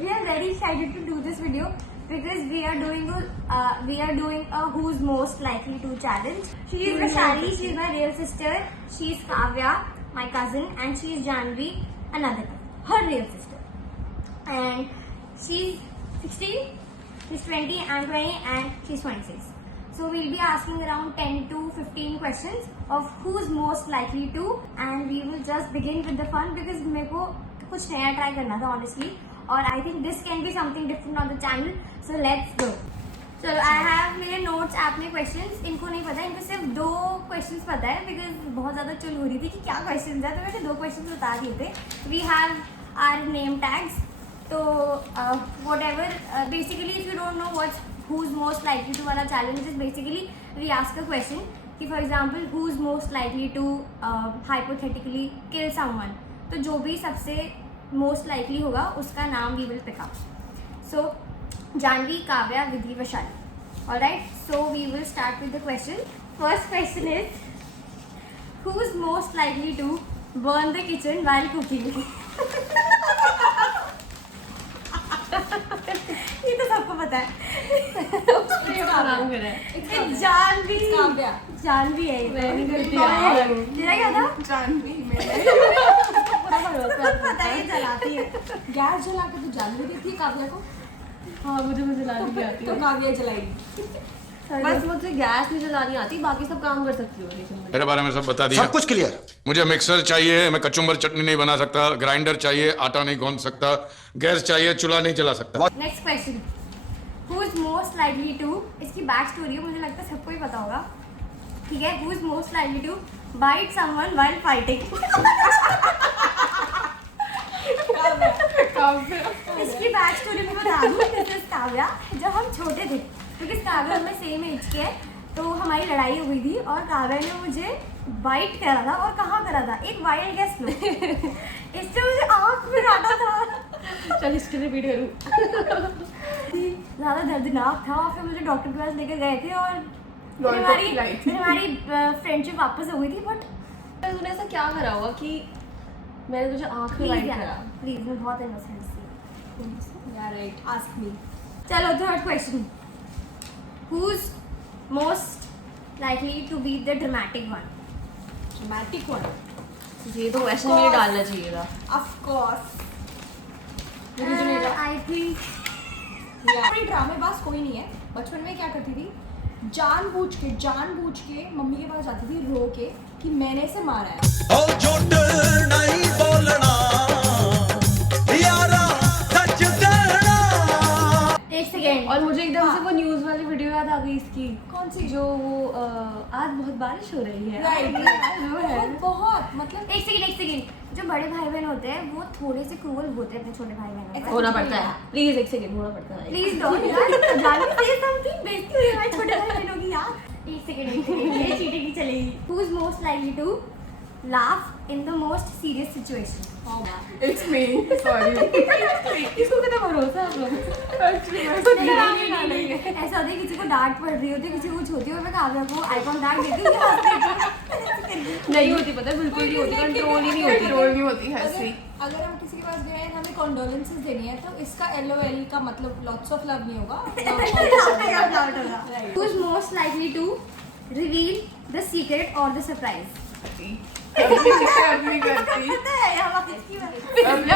We are very excited to do this video because we are doing a who's most likely to challenge. She is Vaishali, she is my real sister. She is Kavya, my cousin, and she is Janvi, another cousin, her real sister. And she's 16, she's 20, I'm 20, and she's 26. So we'll be asking around 10 to 15 questions of who's most likely to, and we will just begin with the fun because मेरे को कुछ नया try करना था honestly, और I think this can be something different on the channel. So let's go. चलो I have मेरे notes app में questions. इनको नहीं पता, इनको सिर्फ 2 questions पता है because बहुत ज़्यादा चुल हो रही थी कि क्या questions है, तो मैंने 2 questions बता दिए थे. We have our name tags. So whatever, basically if you don't know who's most likely to वाला challenge is basically we ask a question कि for example who's most likely to hypothetically kill someone, तो जो भी सबसे most likely होगा उसका नाम we will pick up. So Janvi, Kavya, Vidhi, Vaishali. Alright, so we will start with the question. First question is who's most likely to burn the kitchen while cooking? ये तो सबको पता है. जानवी है. तेरा क्या था? जानवी. पता है, जलाती है. गैस जला के तो जानवी देती है काव्या को. हाँ मुझे जलानी भी आती है. तो काव्या जलाएगी. बस मुझे गैस नहीं जलानी आती, बाकी सब काम कर सकती हूँ. मेरे बारे में सब बता दिया. सब कुछ क्लियर. मुझे मिक्सर चाहिए, मैं कचुम्बर चटनी नहीं बना सकता. ग्राइंडर चाहिए, आटा नहीं गूंद सकता. गैस चाहिए, चूल्हा नहीं जला सकता. Next question, who is most likely to, इसकी बैक स्टोरी है, मुझे लगता है सबको ही पता होगा. ठीक है, who is most likely to bite someone while fighting. इसकी बैक स्टोरी मैं बता दूँ. This is Kavya. जब हम छोटे थे, क्योंकि काव्या में सेम एज के है, तो हमारी लड़ाई हो गई थी और काव्या ने मुझे बाइट करा था. और कहाँ करा था? एक वाइल्ड गेस लो. इससे मुझे आँख में काटा था. चल इसके रिपीट करूँ. ज़्यादा दर्दनाक था और फिर मुझे डॉक्टर के पास लेकर गए थे और हमारी फ्रेंडशिप वापस हो गई थी. बट तूने ऐसा क्या करा होगा कि मैंने तुझे आँख में बाइट करा? प्लीज, मैं बहुत इनोसेंट थी. या राइट, आस्क मी. चलो third question, who's most likely to be the dramatic one? Dramatic one. ये तो वैसे नहीं डालना चाहिए था. Of course. I think कोई ड्रामेबाज कोई नहीं है. बचपन में क्या करती थी, जानबूझ के मम्मी के पास जाती थी रो के कि मैंने इसे मारा है. ओ झूठ नहीं बोलना यारा, सच कहना. एक सेकेंड. और मुझे एकदम से वो न्यूज़ वाली वीडियो याद आ गई इसकी. कौन सी? जो वो आज बहुत बारिश हो रही है. राइट. बहुत मतलब एक सेकेंड. जो बड़े भाई बहन होते हैं वो थोड़े से क्रूअल होते हैं अपने छोटे भाई बहनों होना पड़ता है. प्लीज एक सेकंड होना पड़ता है. प्लीज डोंट यार. जानवी से समथिंग बेइज्जती हुई हमारे छोटे भाई बहनों की यार. एक सेकेंड. ये चीटिंग की चलेगी. Who is most likely to laugh in the most serious situation? It's me. Sorry. इसको कितना भरोसा है आप लोग. ऐसा होता है किसी को डांट पड़ रही होती है, किसी को कुछ होती है और मैं काव्या को आई कॉन्टैक्ट देती हूँ. नहीं होती, पता है, बिल्कुल नहीं होती. कंट्रोल ही नहीं होती. हंसी. अगर हम किसी के पास गए हैं, हमें कंडोलेंसेस देनी है, तो इसका LOL का मतलब लॉट्स ऑफ लव नहीं होगा. Who is most likely to reveal the secret or the surprise? अपनी करती. पता है हम किसकी बात अपनी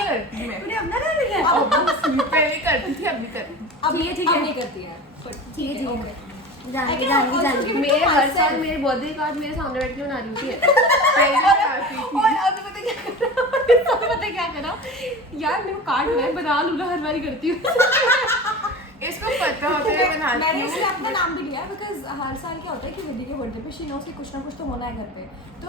करती. तूने अपना नाम लिया. पहले करती थी, अभी करती. अब ठीक है. अब नहीं करती है. ठीक है. जानवी. मेरे हर साल मेरे बर्थडे कार्ड मेरे सामने बैठ के बना रही होती है. और अभी पता क्या करा यार, मेरे को कार्ड बना लूँ ना, हर बारी करती हूँ. इसको पता होता है बनाती मैंने हूँ. इसलिए अपना नाम भी लिया बिकॉज हर साल क्या होता है कि विधि के बर्थडे पे शी नोस कि कुछ ना कुछ तो होना है घर पे. तो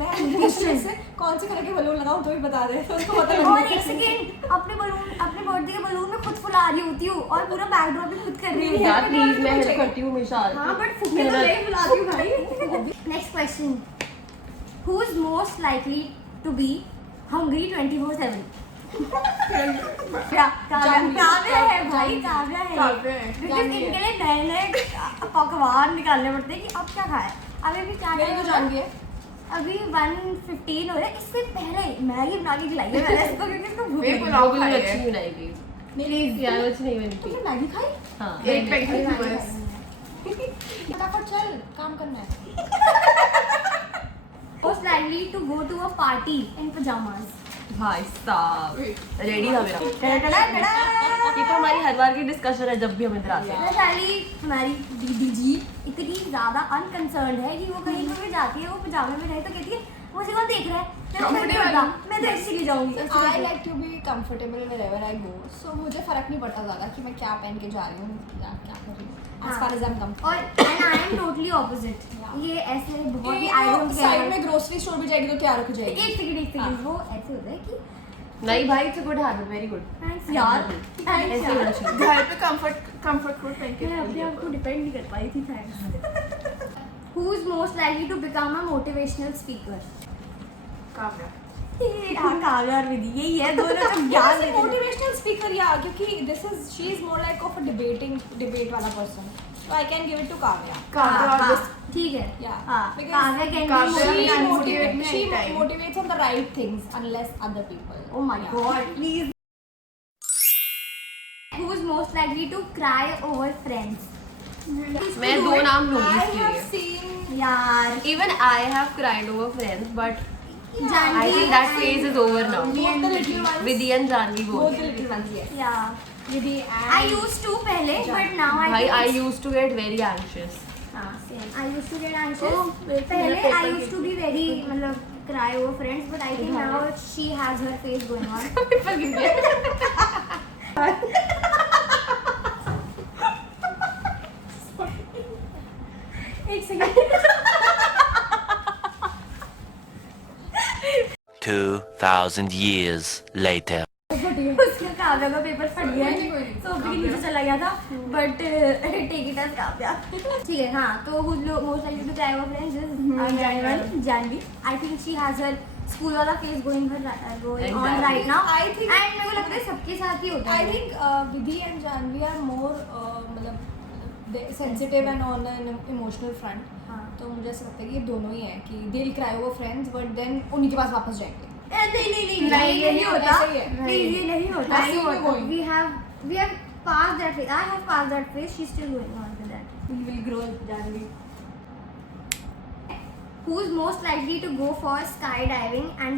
मैं मुश्किल से कौन से कलर के बलून लगाऊं तो भी बता दे, तो उसको पता लग और एक सेकेंड, अपने बर्थडे के बलून में खुद फुला रही होती हूँ और पूरा बैकड्रॉप भी खुद कर रही हूँ. यार प्लीज, मैं हेल्प करती हूँ हमेशा. हाँ बट फुके तो मैं बुलाती हूँ भाई. Next question, who is most likely to be hungry 24/7? Kavya है भाई, काव्या है. बिकॉज इनके लिए नए पकवान निकालने पड़ते हैं कि अब क्या खाए. अभी भी मेरी तो जानवी है. अभी 1:15 हो रहा है। इससे पहले मैगी बना के खिलाई है मैंने इसको, क्योंकि इसको भूख मेरे लगी को है। पुलाव खाई है। अच्छी बनाई गई। प्लीज यार अच्छी नहीं बनी थी। तुमने मैगी खाई? हाँ। मैंने एक पैकेट खाई, थी मैंने बस। खाई, मैंने। फटाफट चल, काम करना है। Most likely to go to a party in pajamas. भाई साहब रेडी था मेरा। टड़ा टड़ा। ये तो हमारी हर बार की डिस्कशन है जब भी हम इधर आते हैं। वैशाली हमारी दीदी जी इतनी ज्यादा अनकंसर्न्ड है कि वो कहीं पर भी जाती है, वो पजामे में रहे तो कहती है मुझे कौन देख रहा है, मैं तो ऐसे ही जाऊंगी। I like to be comfortable wherever I go, so मुझे फर्क नहीं पड़ता ज़्यादा कि मैं क्या पहन के जा रही हूँ या क्या कर रही हूँ, as far as I'm comfortable। और and I am totally opposite. ये ऐसे बहुत ही आई डोंट साइड केयर। में ग्रोसरी स्टोर भी जाएगी तो तैयार होकर जाएगी। एक सेकंड वो ऐसे होता है कि नहीं भाई it's good habit very good. Thanks यार, थैंक्स ऐसे यार। होना चाहिए। घर पे कंफर्ट फूड पहन के मैं अपने आप को डिपेंड नहीं कर पाई थी, thanks. Who is most likely to become a motivational speaker? Kavya. हाँ काव्या और विधि यही है दोनों जो ज्ञान देते हैं। मोटिवेशनल स्पीकर या क्योंकि she is more like of a debate वाला person, so I can give it to Kavya। Kavya हाँ, और हाँ, ठीक है। Yeah, हाँ, because Kavya can be Kavya motivated. can motivate me she anytime. motivates on the right things unless other people। Oh my god, please. Who is most likely to cry over friends? मैं दो नाम लूंगी I इसके have लिए। seen यार Even I have cried over friends, but I Janvi think that phase is over now. both the little ones, Vidhi and Janvi both both. the little ones, yes। या Vidhi and I used to पहले but now I भाई think I it's- used to get very anxious. हाँ same I used to get anxious Oh, पहले मेरा I paper used to be very मतलब cry over friends but I think now she has her face going on एक second 2,000 years later. उसका काव्या का paper फट गया है सोफे के नीचे चला गया था but take it as Kavya ठीक है। हाँ तो most likely to cry over friends is Janvi. I think she has her school वाला face going on Exactly. Right now. I think- and मेरे को लगता है सबके साथ ही होता I है। think Vidhi and Janvi are more मतलब sensitive and on an emotional front। हाँ। तो मुझे ऐसा लगता है कि ये दोनों ही हैं कि they'll cry over friends but then उन्हीं के पास वापस जाएंगे। नहीं ये नहीं होता। ऐसे ही है। नहीं ये नहीं होता। That's still going। We have passed that phase. I have passed that phase. She's still going on with that. We will grow, Janvi। Who's most likely to go for skydiving and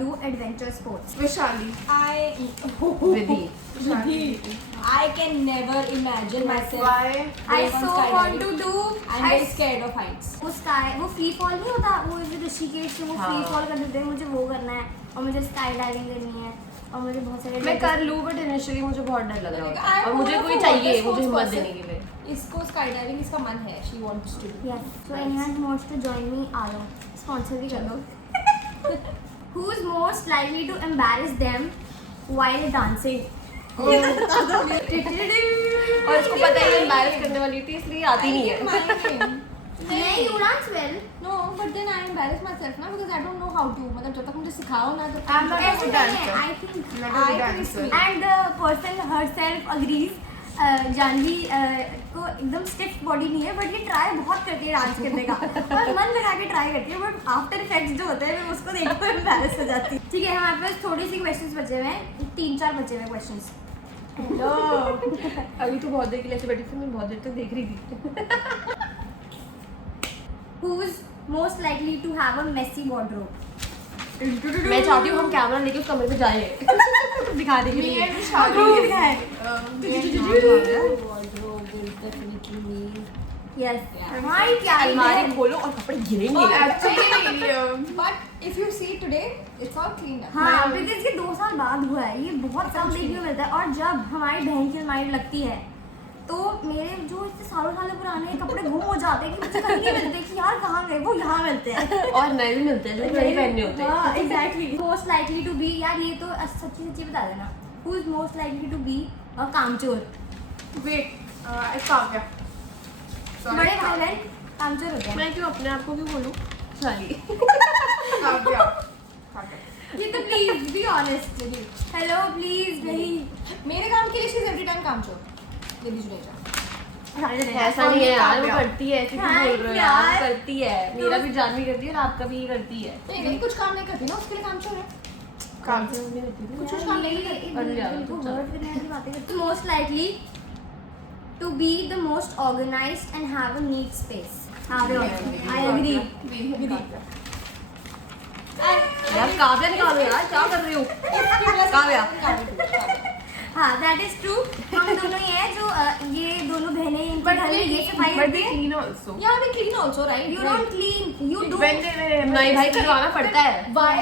do adventure sports? Vaishali. Vidhi. Vidhi। I can never imagine myself Why? I going on so want skydiving। to do. I'm very scared of heights। वो free fall नहीं होता वो जो ऋषिकेश से वो free हाँ। Fall कर देते हैं मुझे वो करना है और मुझे स्काई डाइविंग करनी है और मुझे बहुत सारे मैं कर लूँ बट इनिशियली मुझे बहुत डर लग रहा I'm होता है और मुझे more कोई of a चाहिए water मुझे sports हिम्मत person। देने के लिए। इसको skydiving इसका मन है, she wants to do। Yes. So anyone who wants to join me, आओ sponsor भी कर लो। Who's most likely to embarrass them while dancing? और इसको पता है एम्बैरेस करने वाली थी इसलिए आती नहीं है। नहीं, you dance well. No, but then I embarrass myself ना because I don't know how to। मतलब जब तक मुझे सिखाओ ना तो I'm not a ऐसे good नहीं है, dancer. I think Not a good dancer. and the person herself agrees. Janvi को एकदम स्टिफ बॉडी नहीं है बट ये ट्राई बहुत करती है डांस करने का और मन लगा के ट्राई करती है बट आफ्टर इफेक्ट्स जो होते हैं मैं उसको देख कर एम्बैरेस हो जाती हूँ। ठीक है हमारे पास थोड़ी सी क्वेश्चंस बचे हुए हैं 3-4 बचे हुए क्वेश्चंस। अभी तो बहुत देर के लिए ऐसे बैठी थी मैं बहुत देर तक देख रही थी। Who's most likely to have a messy wardrobe? मैं चाहती हूँ हम कैमरा लेके उस कमरे में जाए दिखाने के लिए। wardrobe is definitely me। Yes. Yeah. हमारी क्या अलमारी खोलो और कपड़े गिरेंगे। Actually, But if you see today, it's all cleaned up। हाँ बिकॉज ये 2 साल बाद हुआ है ये बहुत कम देखने को मिलता है और जब हमारी बहन की अलमारी लगती है तो मेरे जो इससे सालों पुराने कपड़े गुम हो जाते हैं कि मुझे कहीं नहीं मिलते कि यार कहाँ गए वो यहाँ मिलते हैं। और नए भी मिलते हैं जो नहीं पहनने होते हैं। हाँ exactly. Most likely to be यार ये तो सच्ची बता देना। Who is most likely to be a कामचोर? wait, काव्या। Sorry, बड़े भाई बहन कामचोर होते हैं। मैं क्यों अपने आप को क्यों बोलूँ? सॉरी। काव्या। ये तो please be honest. Hello please नहीं मेरे काम के लिए she's every time कामचोर। विधि जुड़ेजा। ऐसा नहीं है यार, वो करती है, ऐसे क्यों बोल रहे हो यार, यार। करती है, मेरा भी जानवी करती है और आपका भी करती है। नहीं कुछ काम नहीं करती ना, उसके लिए काम चोर है। कुछ काम नहीं करती। Most likely to be the most organized and have a neat space. I agree. यार काव्या निकालो यार, क्या कर रही हो काव्या? हाँ, that is true. हम दोनों ही हैं जो ये दोनों बहनें इनके घर में ये सफाई But करती we है. clean also. Yeah, we clean also, right? You don't clean. You do. When they नहीं भाई, करवाना पड़ता है। Why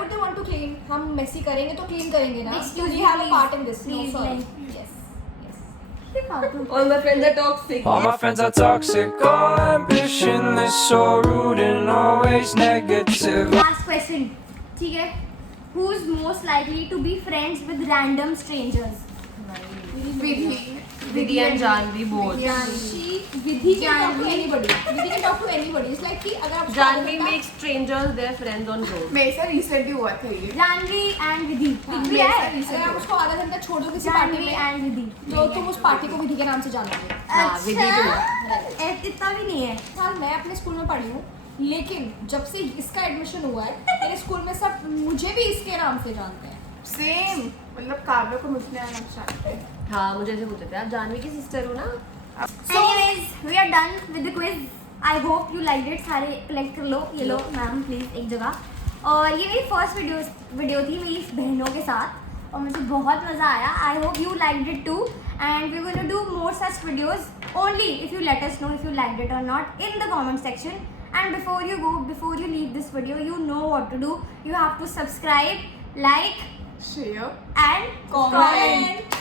would they want to clean? हम messy करेंगे तो clean करेंगे ना. Excuse We me, have a please. part in this. No, Please, sorry. like- Yes. All my friends are toxic. All my friends are toxic, all ambitionless, so rude and always negative. Last question. ठीक है. Who's most likely to be friends with random strangers? Vidhi and Janvi both. Vidhi can talk to anybody. Vidhi can talk to anybody. It's like कि अगर आप Janvi makes strangers their friends on road. मेरे साथ recently हुआ था ये. Janvi and Vidhi. भी है, अगर आप उसको आधा घंटा छोड़ दो किसी पार्टी Janvi में and Vidhi. तो तुम उस पार्टी को विधि के नाम से जानोगे। हाँ, विधि अच्छा. इतना भी नहीं है. हाँ, मैं अपने स्कूल में पढ़ी हूँ, लेकिन जब से इसका एडमिशन हुआ है मेरे स्कूल में सब मुझे भी इसके नाम से जानते हैं। Same. मतलब काव्या को मुझे आना चाहते हैं. हाँ, मुझे ऐसे पूछते थे, आप जानवी की सिस्टर हो ना? Anyways, we are done with the quiz. I hope you liked it. सारे कलेक्ट कर लो. ये लो मैम प्लीज एक जगह. और ये मेरी फर्स्ट वीडियो थी मेरी बहनों के साथ और मुझे बहुत मज़ा आया. I hope you liked it too. And we're going to do more such videos only if you let us know if you liked it or not in the comment section. And before you leave this video, you know what to do. You have to subscribe, like, Share. and comment.